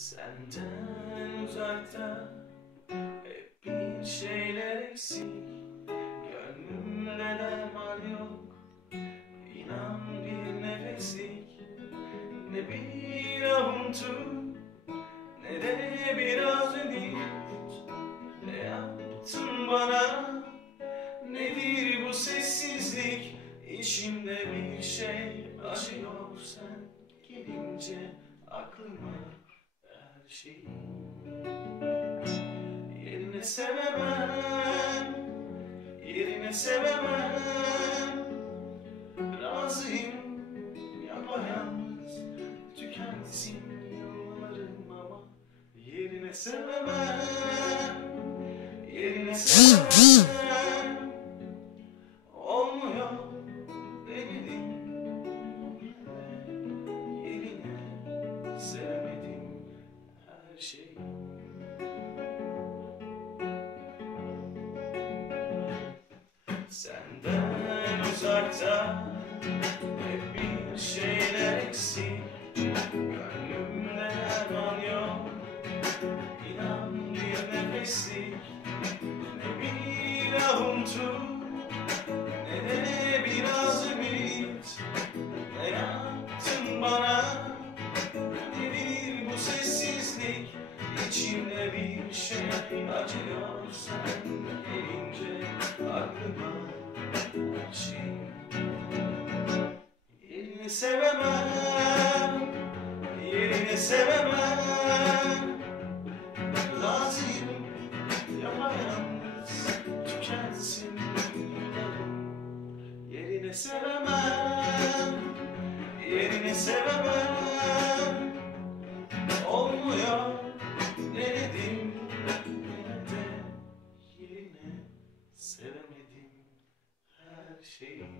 Senden uzakta hep bir şeyler eksik. Gönlümde derman yok İnan bir nefeslik. Ne bir avuntu Ne de biraz ümit. Ne yaptın bana? Nedir bu sessizlik? İçimde bir şey acıyor. Sen gelince aklıma her şey. Yerine sevemem Yerine sevemem. Razıyım yapayalnız Tükensin yıllarım ama Yerine sevemem Yerine sevemem Senden uzakta. Hep bir şeyler eksik. Gönlümde derman yok. İnan bir nefeslik. Ne bir avuntu Ne de biraz ümit. Ne yaptın bana? Nedir bu sessizlik? İçimde bir şey acıyor sen gelince Yerini sevemem Yerini sevemem. Lazım yapayalnız Tükensin Yerini sevemem Yerini sevemem. Olmuyor denedim Yine de yerine sevemedim her şeyi